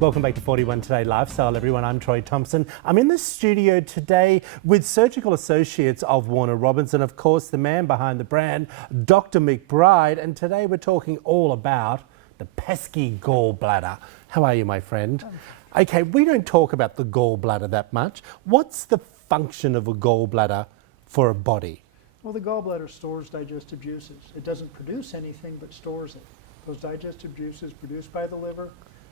Welcome back to 41 Today Lifestyle, everyone. I'm Troy Thompson. I'm in the studio today with Surgical Associates of Warner Robins and, of course, the man behind the brand, Dr. McBride. And today we're talking all about the pesky gallbladder. How are you, my friend? Okay, we don't talk about the gallbladder that much. What's the function of a gallbladder for a body? Well, the gallbladder stores digestive juices. It doesn't produce anything, but stores it. Those digestive juices produced by the liver,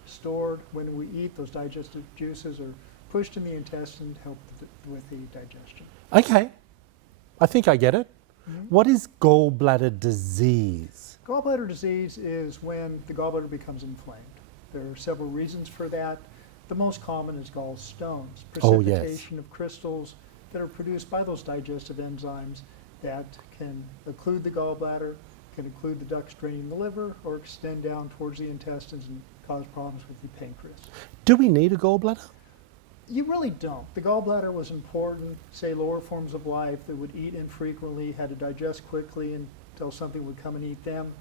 stored when we eat, those digestive juices are pushed in the intestine to help with the digestion. Okay, I think I get it. What is gallbladder disease? Gallbladder disease is when the gallbladder becomes inflamed. There are several reasons for that. The most common is gallstones, precipitation of crystals that are produced by those digestive enzymes that can occlude the gallbladder, can occlude the ducts draining the liver, or extend down towards the intestines and cause problems with the pancreas. Do we need a gallbladder? You really don't. The gallbladder was important, say lower forms of life that would eat infrequently, had to digest quickly until something would come and eat them.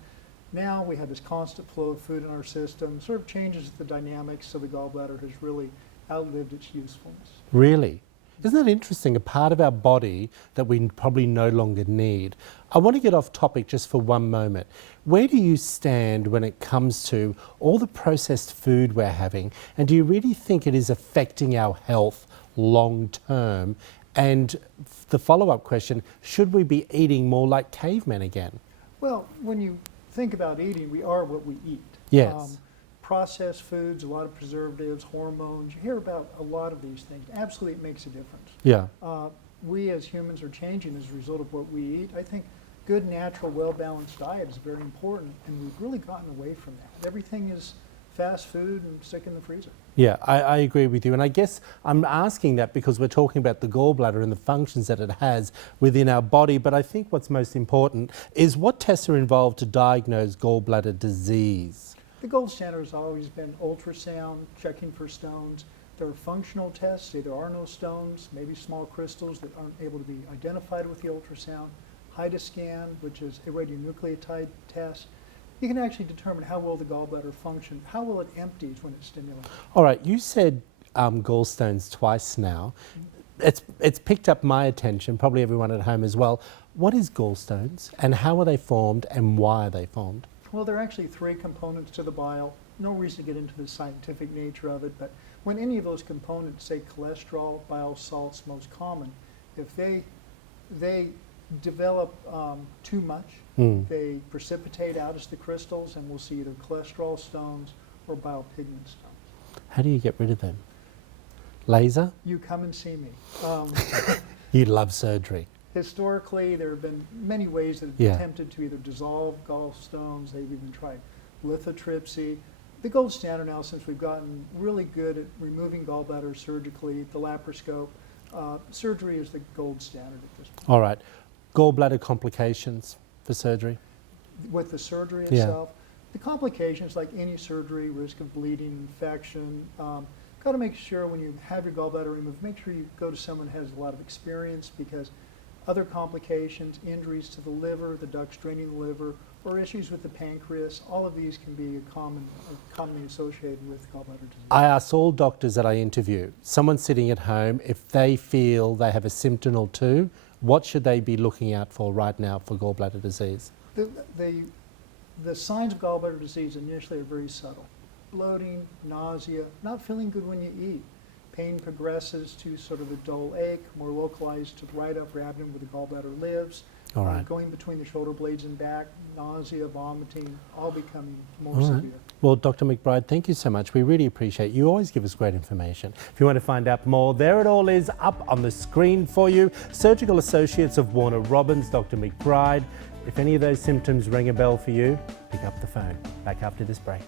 Now we have this constant flow of food in our system, sort of changes the dynamics, so the gallbladder has really outlived its usefulness. Really? Isn't that interesting? A part of our body that we probably no longer need. I want to get off topic just for one moment. Where do you stand when it comes to all the processed food we're having? And do you really think it is affecting our health long term? And the follow-up question, should we be eating more like cavemen again? Well, when you think about eating, we are what we eat. Yes. Processed foods, a lot of preservatives, hormones, you hear about a lot of these things. Absolutely, it makes a difference. Yeah. We as humans are changing as a result of what we eat. I think good, natural, well-balanced diet is very important, and we've really gotten away from that. Everything is fast food and stick in the freezer. Yeah, I agree with you. And I guess I'm asking that because we're talking about the gallbladder and the functions that it has within our body. But I think what's most important is what tests are involved to diagnose gallbladder disease. The gold standard has always been ultrasound, checking for stones. There are functional tests, say there are no stones, maybe small crystals that aren't able to be identified with the ultrasound. HIDA-scan, which is a radionucleotide test. You can actually determine how well the gallbladder functions, how well it empties when it's stimulated. All right, you said gallstones twice now. It's picked up my attention, probably everyone at home as well. What is gallstones and how are they formed and why are they formed? Well, there are actually three components to the bile. No reason to get into the scientific nature of it, but when any of those components, say cholesterol, bile salts, most common, if they develop too much, they precipitate out as the crystals, and we'll see either cholesterol stones or bile pigment stones. How do you get rid of them? Laser? You come and see me. You love surgery. Historically, there have been many ways that have attempted to either dissolve gallstones. They've even tried lithotripsy. The gold standard now, since we've gotten really good at removing gallbladder surgically, the laparoscope, surgery is the gold standard at this point. All right. Gallbladder complications for surgery? With the surgery itself, the complications, like any surgery, risk of bleeding, infection, got to make sure when you have your gallbladder removed, make sure you go to someone who has a lot of experience, because other complications, injuries to the liver, the ducts draining the liver, or issues with the pancreas, all of these can be commonly associated with gallbladder disease. I ask all doctors that I interview, someone sitting at home, if they feel they have a symptom or two, what should they be looking out for right now for gallbladder disease? The signs of gallbladder disease initially are very subtle. Bloating, nausea, not feeling good when you eat. Pain progresses to sort of a dull ache, more localized to the right upper abdomen where the gallbladder lives. All right. Going between the shoulder blades and back, nausea, vomiting, all becoming more All right. severe. Well, Dr. McBride, thank you so much. We really appreciate you. You always give us great information. If you want to find out more, there it all is up on the screen for you. Surgical Associates of Warner Robins, Dr. McBride. If any of those symptoms ring a bell for you, pick up the phone. Back after this break.